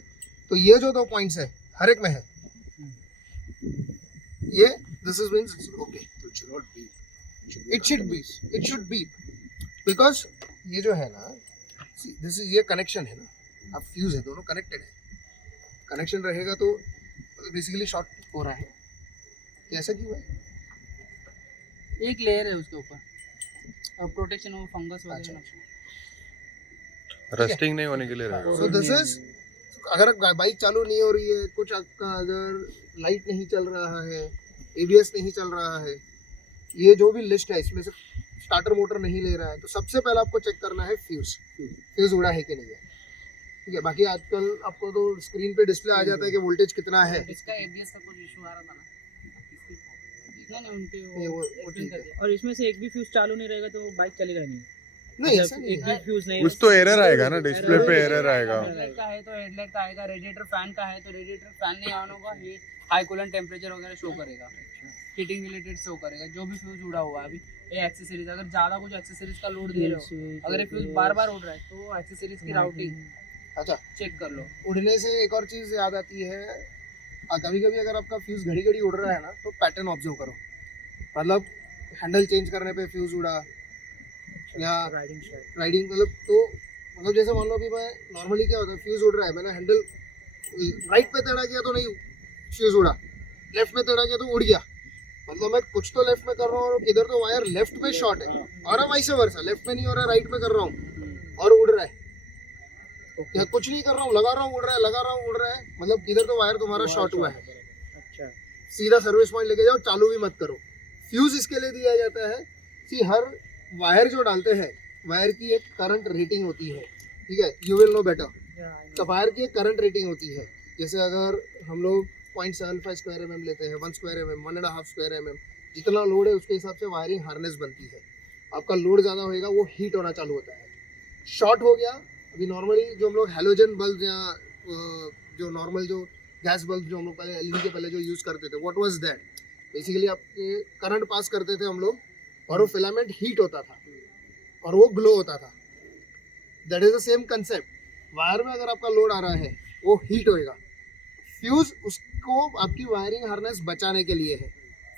तो ये जो 2 पॉइंट्स है हर एक में है। ये this is means okay, it should be because ये जो है ना, दिस इज ये कनेक्शन है ना, अब फ्यूज है, दोनों कनेक्टेड है। कनेक्शन रहेगा तो बेसिकली शॉर्ट हो रहा है। ऐसा क्यों है? एक लेयर है उसके ऊपर, और प्रोटेक्शन वो फंगस वगैरह। रस्टिंग नहीं होने के लिए रहेगा। सो दिस इज, अगर बाइक चालू नहीं हो रही है, कुछ आपका अगर लाइट नहीं चल रहा है, एबीएस नहीं चल रहा है, ये जो भी लिस्ट है इसमें से स्टार्टर मोटर नहीं ले रहा है, तो सबसे पहले आपको चेक करना है फ्यूज उड़ा है कि नहीं है। ठीक है, बाकी आजकल आपको तो स्क्रीन पे डिस्प्ले आ जाता है कि वोल्टेज कितना है। इसका एबीएस का कुछ इशू आ रहा था ना? नहीं उनके नहीं, वो ठीक है। और इसमें से एक भी फ्यूज चालू नहीं रहेगा तो बाइक चलेगा नहीं। नहीं ऐसा नहीं एक है। भी फ्यूज नहीं। कुछ तो एरर आएगा ना, डिस्प्ले पे एरर आएगा। हेडलाइट का है तो हेडलाइट का आएगा, रेडिएटर फैन का है तो रेडिएटर फैन नहीं ऑन होगा, ये हाई कूलेंट टेम्परेचर वगैरह शो करेगा, हीटिंग रिलेटेड शो करेगा। जो भी फ्यूज उड़ा हुआ है अभी, ये एक्सेसरीज, अगर ज़्यादा कुछ एक्सेसरीज का लोड दे रहे हो, अगर ये फ्यूज बार बार उड़ रहा है तो एक्सेसरीज की राउटिंग अच्छा, चेक कर लो। उड़ने से एक और चीज़ याद आती है, कभी कभी अगर आपका फ्यूज घड़ी घड़ी उड़ रहा है ना, तो पैटर्न ऑब्जर्व करो। मतलब हैंडल चेंज करने पे फ्यूज उड़ा, या राइडिंग मतलब जैसे मान लो अभी मैं नॉर्मली क्या होता है, फ्यूज उड़ रहा है, मैंने हैंडल राइट पे टेढ़ा किया तो नहीं फ्यूज उड़ा, लेफ्ट में टेढ़ा किया तो उड़ गया। मतलब मैं कुछ तो लेफ्ट में कर रहा हूँ और इधर तो वायर लेफ्ट में शॉर्ट है, और वाइस वर्सा, लेफ्ट में नहीं हो रहा है, राइट में कर रहा हूँ और उड़ रहा है। या कुछ नहीं कर रहा हूँ, लगा रहा हूँ उड़ रहा है, लगा रहा हूँ उड़ रहा है, मतलब इधर तो वायर तुम्हारा शॉर्ट हुआ है। अच्छा, सीधा सर्विस पॉइंट लेके जाओ, चालू भी मत करो। फ्यूज इसके लिए दिया जाता है कि हर वायर जो डालते हैं, वायर की एक करंट रेटिंग होती है। ठीक है, यू विल नो बेटर। तो वायर की एक करंट रेटिंग होती है, जैसे अगर हम लोग 0.75 स्क्वायर mm लेते हैं, 1 स्क्वायर mm, 1.5 स्क्वायर mm, जितना लोड है उसके हिसाब से वायरिंग हार्नेस बनती है। आपका लोड ज़्यादा होएगा, वो हीट होना चालू होता है। शॉर्ट हो गया, अभी नॉर्मली जो हम लोग हेलोजन बल्ब या जो नॉर्मल जो गैस बल्ब जो हम लोग पहले एलईडी के पहले जो यूज़ करते थे, व्हाट वाज दैट? बेसिकली आपके करंट पास करते थे हम लोग, और वो फिलामेंट हीट होता था और वो ग्लो होता था। That is the same concept. Wire में अगर आपका लोड आ रहा है, वो हीट होएगा। फ्यूज उसको आपकी वायरिंग हार्नेस बचाने के लिए है।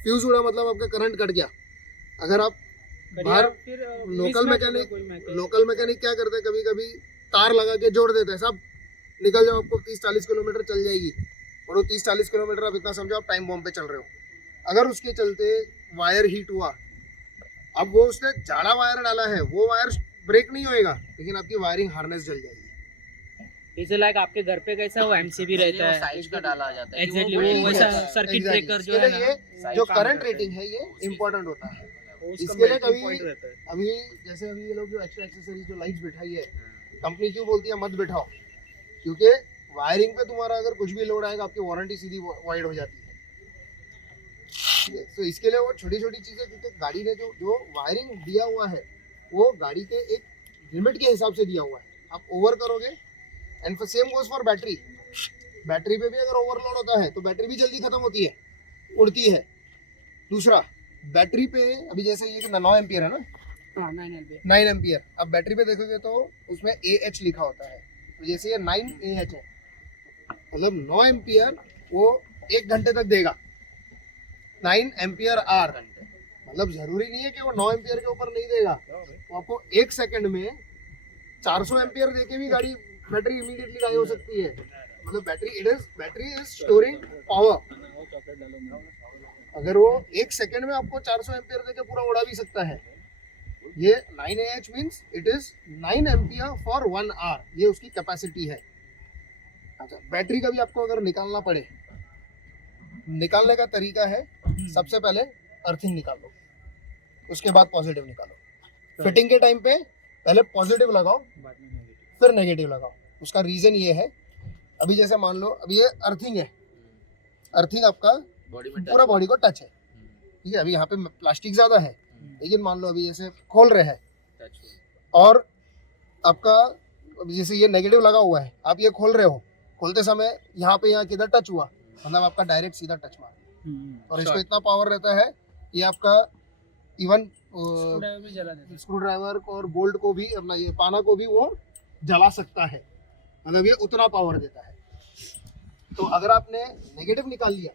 फ्यूज उड़ा मतलब आपका करंट कट गया। अगर आप बाहर लोकल मैकेनिक क्या करते हैं, कभी कभी तार लगा के जोड़ देते हैं, सब निकल जाओ, आपको 30-40 किलोमीटर चल जाएगी, और वो 30-40 किलोमीटर आप इतना समझो आप टाइम बॉम्ब पे चल रहे हो। अगर उसके चलते वायर हीट हुआ, अब वो उसने जाड़ा वायर डाला है, वो वायर ब्रेक नहीं होएगा, लेकिन आपकी वायरिंग हार्नेस जल जाएगी। इसे लाइक आपके घर पे कैसा वो एमसीबी रहता है, साइज का डाला जाता है। एग्जैक्टली वो वो वैसा Exactly. सर्किट ब्रेकर जो है ना, ये जो करंट रेटिंग है ये इम्पोर्टेंट होता है। इसके लिए कभी अभी जैसे अभी ये लोग जो एक्स्ट्रा एक्सेसरीज जो लाइट्स बिठाई है, कंपनी क्यों बोलती है मत बिठाओ, क्योंकि वायरिंग पे तुम्हारा अगर कुछ भी लोड आएगा, आपकी वारंटी सीधी वाइड हो जाती है। तो इसके लिए वो छोटी छोटी चीजें, क्योंकि गाड़ी ने जो वायरिंग दिया हुआ है, वो गाड़ी के एक लिमिट के हिसाब से दिया हुआ है। आप ओवर करोगे, and same goes for battery. Battery पे भी अगर ओवरलोड होता है तो बैटरी भी जल्दी खत्म होती है, उड़ती है। दूसरा, बैटरी पे अभी जैसे ये 9 एम्पियर है ना, 9 एम्पियर, अब बैटरी पे देखोगे तो उसमें AH लिखा होता है, तो जैसे ये 9 AH है, मतलब 9 एम्पियर वो 1 घंटे तक देगा 9 एम्पियर आर। मतलब जरूरी नहीं है कि वो 9 एम्पियर के ऊपर नहीं देगा, वो आपको 1 सेकंड में 400 एम्पियर देके भी गाड़ी बैटरी इमीडिएटली गायब हो सकती है। मतलब बैटरी इज स्टोरिंग पावर। अगर वो 1 सेकंड में आपको 400 एम्पियर देके पूरा उड़ा भी सकता है। ये 9Ah means it is 9 ampere for 1 hour, ये उसकी कैपेसिटी है। अच्छा, बैटरी का भी आपको अगर निकालना पड़े, निकालने का तरीका है सबसे पहले अर्थिंग निकालो, उसके बाद पॉजिटिव निकालो। फिटिंग के टाइम पे पहले पॉजिटिव लगाओ फिर नेगेटिव लगाओ। उसका रीजन ये है, अभी जैसे मान लो अभी ये अर्थिंग है, अर्थिंग आपका बॉडी में पूरा बॉडी को टच है, ठीक है। अभी यहाँ पे प्लास्टिक ज्यादा है, लेकिन मान लो अभी जैसे खोल रहे हैं और आपका अभी जैसे ये नेगेटिव लगा हुआ है, आप ये खोल रहे हो, खोलते समय यहाँ पे यहाँ किधर टच हुआ, मतलब आपका डायरेक्ट सीधा टच मार। और इसको इतना पावर रहता है ये आपका इवन भी जला देता है। स्क्रू ड्राइवर को और बोल्ट को भी, अपना ये पाना को भी वो जला सकता है। मतलब ये उतना पावर देता है। तो अगर आपने नेगेटिव निकाल लिया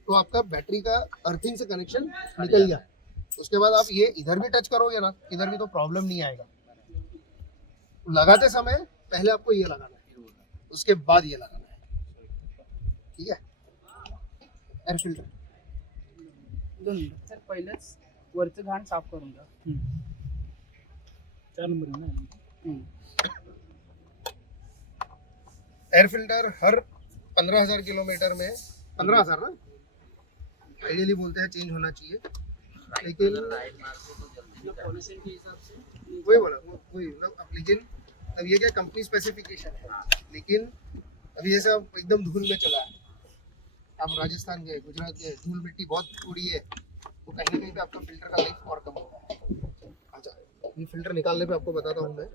तो आपका बैटरी का अर्थिंग से कनेक्शन निकल गया। उसके बाद आप ये इधर भी टच करोगे ना, इधर भी तो प्रॉब्लम नहीं आएगा। लगाते समय पहले आपको ये लगाना है, उसके बाद ये लगाना है, ठीक है। एयर फिल्टर दोन मिनिट सर, पहिलंच वरचं घाण साफ करून घ्या। 4 नंबर आहे ना। एयर फिल्टर हर 15,000 किलोमीटर में 15,000 ना आइडियली बोलते हैं चेंज होना चाहिए, लेकिन पॉल्यूशन के हिसाब से वही बोला वही मतलब अब, लेकिन अब ये क्या कंपनी स्पेसिफिकेशन है। लेकिन अभी जैसे अब एकदम धूल में चला है, आप राजस्थान गए, गुजरात गए, धूल मिट्टी बहुत उड़ी है, तो कहीं ना कहीं पे आपका फिल्टर का लाइफ और कम होता है। अच्छा, ये फिल्टर निकालने पे आपको बताता हूँ मैं।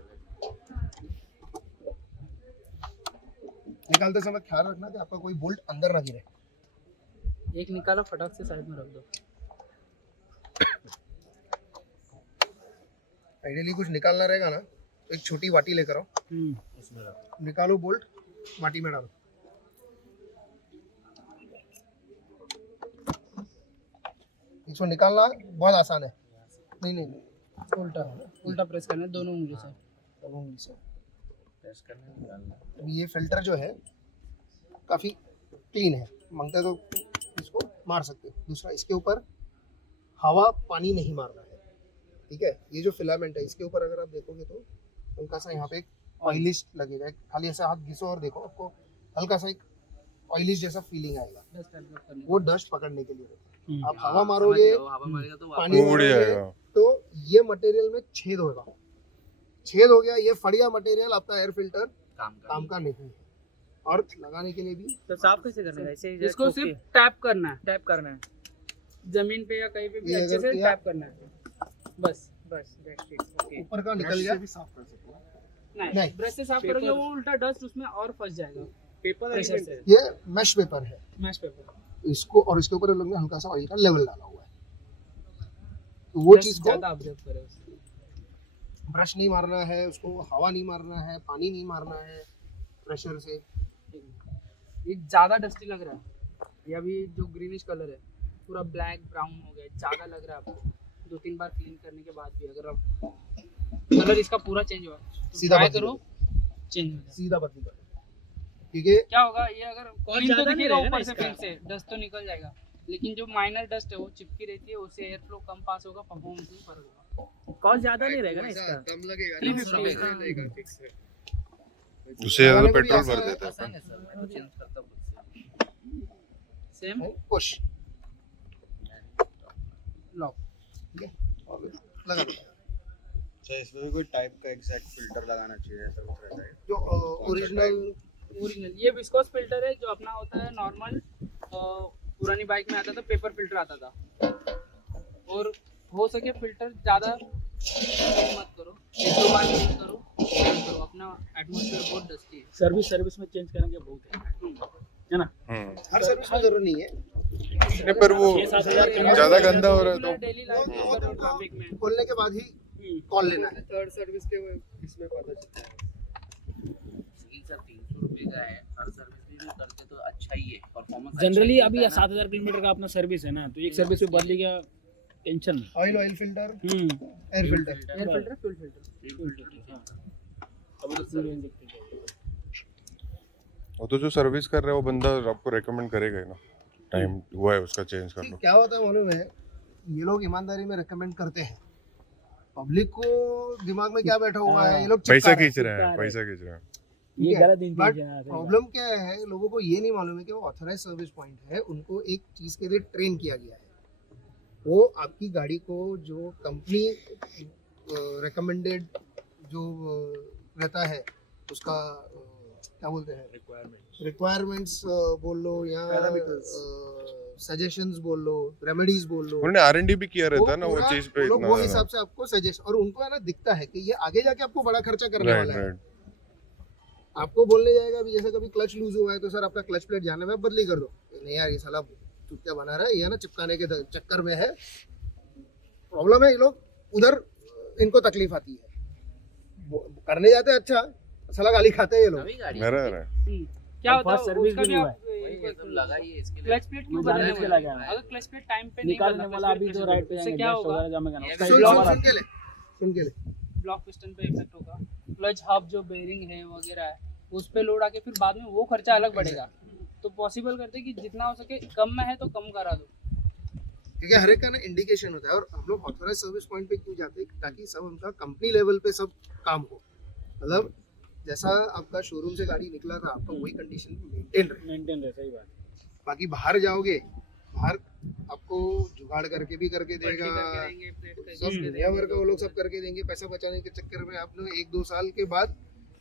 निकालते समय ख्याल रखना कि आपका कोई बोल्ट अंदर ना गिरे। एक निकालो, फटाक से साइड में रख दो। आइडियली कुछ निकालना रहेगा ना तो एक छोटी वाटी लेकर आओ, निकालो बोल्ट, वाटी में डालो। इसको निकालना बहुत आसान है। नहीं उल्टा प्रेस करना है दोनों उंगली से। दोनों उंगली से प्रेस करना, निकालना। अब ये फिल्टर जो है काफ़ी क्लीन है, मांगते तो इसको मार सकते हो। दूसरा, इसके ऊपर हवा पानी नहीं मारना है, ठीक है। ये जो फिलामेंट है इसके ऊपर अगर आप देखोगे तो हल्का सा यहाँ पे एक ऑयलिश लगेगा। खाली ऐसा हाथ घिसो और देखो, आपको हल्का सा एक ऑयलिश जैसा फीलिंग आएगा। वो डस्ट पकड़ने के लिए रहता है। आप हवा मारोगे, पानी मारोगे तो ये मटेरियल में छेद होगा, छेद हो गया, ये फट गया मटेरियल, आपका एयर फिल्टर काम का नहीं है। और लगाने के लिए भी तो साफ कैसे करना है? ऐसे ही इसको सिर्फ टैप करना है, टैप करना है, जमीन पे या कहीं पे भी ये अच्छे अगर से किया- टैप करना है बस। बस that's it, okay. ऊपर का निकल गया, भी साफ कर सकते हैं। नहीं, नहीं। ब्रश से साफ करोगे वो उल्टा डस्ट उसमें और फंस जाएगा पेपर प्रेशर से। ये मैश पेपर है मैश पेपर इसको, और इसके ऊपर हम लोग ने हल्का सा ऑयल का लेवल डाला हुआ है। तो वो चीज को ज्यादा ऑब्जर्व करे उसको। ब्रश नहीं मारना है, उसको हवा नहीं मारना है, पानी नहीं मारना है प्रेशर से। ये ज्यादा डस्टी लग रहा है, ये अभी जो ग्रीनिश कलर है पूरा ब्लैक ब्राउन हो गया, ज्यादा लग रहा है आपको। 2-3 बार क्लीन करने के बाद भी अगर आप कलर इसका पूरा चेंज हुआ तो सीधा ट्राई बदली करो, चेंज हो जाए। सीधा बदली करो, क्योंकि क्या होगा, ये अगर क्लीन तो ज्यादा नहीं दिखेगा रहेगा ना ऊपर से इसका। फिर से डस्ट तो निकल जाएगा, लेकिन जो माइनर डस्ट है वो चिपकी रहती है, उससे एयर फ्लो कम पास होगा, परफॉर्मेंस में फर्क होगा। कॉस्ट ज्यादा नहीं रहेगा ना इसका? दम लगेगा 350 ना, लगेगा फिक्स है। उससे ज्यादा लगाने में भी पेट्रोल आसान भर है, देता है आसान है सर, मैं तो चेंज करता हूँ खुद से। Same push lock. और लगा दो। अच्छा, इसमें भी कोई टाइप का एग्जैक्ट फिल्टर लगाना चाहिए, ऐसा कुछ रहता है? जो ओरिजिनल ये विस्कोस फिल्टर है जो अपना होता है नॉर्मल। पुरानी बाइक में आता था पेपर फिल्टर आता था, और हो सके फिल्टर ज़्यादा मत करो, 1-2 बार चेंज करो, अपना एटमॉस्फेयर बहुत डस्टी है। सर्विस में चेंज करेंगे बहुत है ना। हर सर्विस में जरूरी नहीं है, नहीं, पर वो 6-7 हज़ार ज्यादा गंदा हो रहा है तो डेली लाइफ में करो ट्रैफिक में। खोलने के बाद ही कॉल लेना है। थर्ड सर्विस के इसमें पता चलता है। लेकिन सर 300 रुपये का है, हर सर्विस भी जो करते तो अच्छा ही है, परफॉर्मेंस जनरली अभी 7,000 किलोमीटर का अपना सर्विस है ना, तो एक सर्विस में बदली का टेंशन नहीं। Oil filter, hmm, air filter, air filter, fuel filter. अभी तो पूरी इंजेक्टेड है। वो तो जो सर्विस कर रहा है वो बंदा आपको रेकमेंड करेगा ही ना, टाइम हुआ है उसका चेंज कर लो। क्या होता है मालूम है, ये लोग ईमानदारी में रेकमेंड करते हैं, पब्लिक को दिमाग में क्या बैठा हुआ है, ये लोग पैसा चिपका रहे खींच रहे हैं, पैसा खींच रहे हैं। ये ठीक है, गलत बट इंटेंशन है। प्रॉब्लम क्या है, लोगों को ये नहीं मालूम है कि वो ऑथराइज सर्विस पॉइंट है, उनको एक चीज़ के लिए ट्रेन किया गया है। वो आपकी गाड़ी को जो कंपनी रिकमेंडेड जो रहता है उसका क्या बोलते हैं, रिक्वायरमेंट्स बोल लो या सजेशंस बोल लो, रेमेडीज बोल लो, उन्होंने R&D भी किया रहता है ना वो पूरा चीज पे लोग इतना वो ज्यादा। हिसाब से आपको सजेस्ट, और उनको है ना दिखता है कि ये आगे जाके आपको बड़ा खर्चा करने राइट वाला है। राइट। आपको बोलने जाएगा अभी, जैसे कभी क्लच लूज हुआ है तो सर आपका क्लच प्लेट जाने में बदली कर दो, नहीं यार ये साला चुटकिया बना रहा है, ये ना चिपकाने के चक्कर में है, प्रॉब्लम है। ये लोग उधर इनको तकलीफ आती है, करने जाते हैं अच्छा, साला गाली खाते हैं ये लोग। नवी गाड़ी मेरा है क्या होता फर्स्ट है सर्विस उसका भी भी नहीं आप ये सब लगा ही है इसके लिए। क्लच प्लेट क्यों मैं बदलने जानने के वाला लगा है? है। अगर क्लच प्लेट टाइम पे नहीं निकालने बदला, वाला अभी तो राइट पे उससे जाएंगे, क्या बेस्ट होगा, वगैरह जमा करना, ये उसका भी सुन एक सुन जमा सुन के ले, सुन के ले। ब्लॉक पिस्टन पे इफेक्ट होगा, क्लच हब जो बेरिंग है वगैरह है उस पे लोड आके फिर बाद में वो खर्चा अलग बढ़ेगा। तो पॉसिबल करते कि जितना हो सके कम में है तो कम करा दो। क्योंकि हर एक का ना इंडिकेशन होता है, और हम लोग ऑथराइज सर्विस पॉइंट पे क्यों जाते हैं, ताकि सब उनका कंपनी लेवल पे सब काम हो, मतलब जैसा आपका शोरूम से गाड़ी निकला था आपका वही कंडीशन मेंटेन रहे। मेंटेन रहे, सही बात। बाकी बाहर जाओगे, बाहर आपको जुगाड़ करके भी करके देगा, सब दुनिया भर का वो लोग सब करके देंगे। पैसा बचाने के चक्कर में आप लोग 1-2 साल के बाद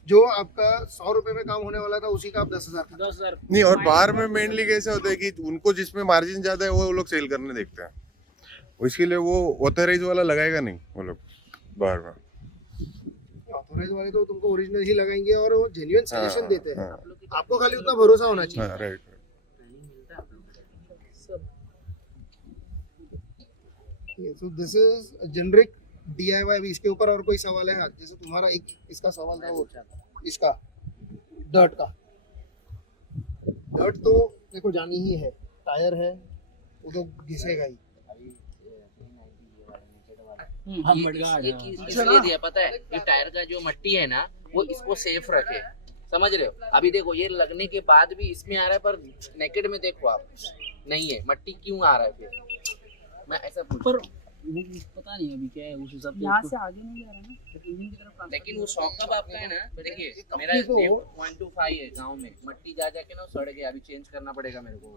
जो आपका 100 रुपए में काम होने वाला था उसी का आप 10,000 का। 10,000 नहीं, और बाहर में मेनली कैसे होता है कि उनको जिसमें मार्जिन ज्यादा है वो लोग सेल करने देखते हैं, इसके लिए वो ऑथराइज वाला लगाएगा नहीं वो लोग बाहर में। ऑथराइज वाले तो तुमको ओरिजिनल ही लगाएंगे और वो जेन्युइन सजेशन हाँ, देते हैं, हाँ। आपको खाली उतना भरोसा होना चाहिए। हाँ right. So this is generic DIY। अभी इसके ऊपर और कोई सवाल है? जैसे तुम्हारा एक इसका सवाल था, वो इसका डर्ट का। डर्ट तो देखो जानी ही है, टायर है वो तो घिसेगा ही। हम मडगाड़ ये इसलिए दिया पता है, ये टायर का जो मट्टी है ना वो इसको सेफ रखे, समझ रहे हो। अभी देखो ये लगने के बाद भी इसमें आ रहा है, पर नेकेड में देखो आप नहीं है, मट्टी क्यों आ रहा है फिर? मैं ऐसा पूछ, पर पता नहीं अभी क्या है उस हिसाब से यहाँ उसको- से आगे नहीं जा रहा ना, इंजन की तरफ लेकिन वो शॉक कब आपका है ना, देखिए कंपनी मेरा को- 125 है गांव में, मट्टी जा जाके ना सड़ गया, अभी चेंज करना पड़ेगा मेरे को,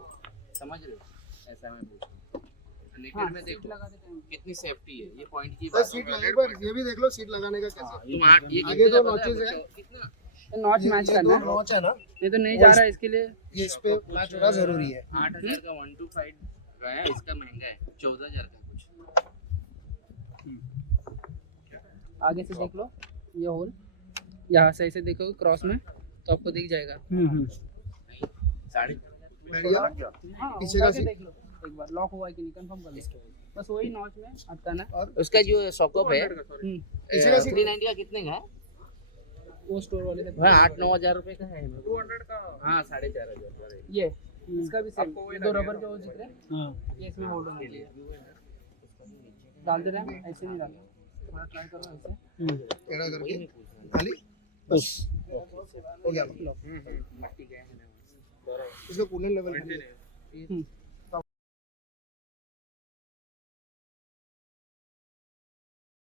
समझ रहे हो। ऐसा मैं पूछ रहा हूं, नेकेड में देखो लगा देते हैं। कितनी सेफ्टी है, ये पॉइंट की बस बात सीट है। लगा, पर ये भी देख लो सीट लगाने का कैसे। तुम ये आगे कितना दो पता है? notches है। कितना तो नॉच मैच ये करना दो है, नॉच है ना, नहीं तो नहीं जा रहा है, इसके लिए ये इस पे मैच होना जरूरी है। 8,000 का 125 का है, इसका महंगा है 14,000 का कुछ। आगे से देख लो ये होल, यहाँ से ऐसे देखोगे क्रॉस में तो आपको दिख जाएगा। साढ़े बढ़िया। हाँ, पीछे का उठा के सीट। देख लो एक बार, लॉक हुआ है कि नहीं कंफर्म कर लो, बस वही नॉच में अटकाना। और उसका जो सॉकअप है पीछे का सीट 390 का कितने का है? वो स्टोर वाले से वह 8-9 हजार रुपए का है। 200 का, हाँ 4,500 का है। ये इसका भी सेम, ये दो रबर के वो दिख रहे हैं, हाँ ये इसमें होल्ड होने के लिए डाल दे रहे हैं, ऐसे नहीं डालना, थोड़ा ट्राई करो ऐसे। टेढ़ा करके खाली बस हो गया। मट्टी गया है ना। इसका कूलेंट लेवल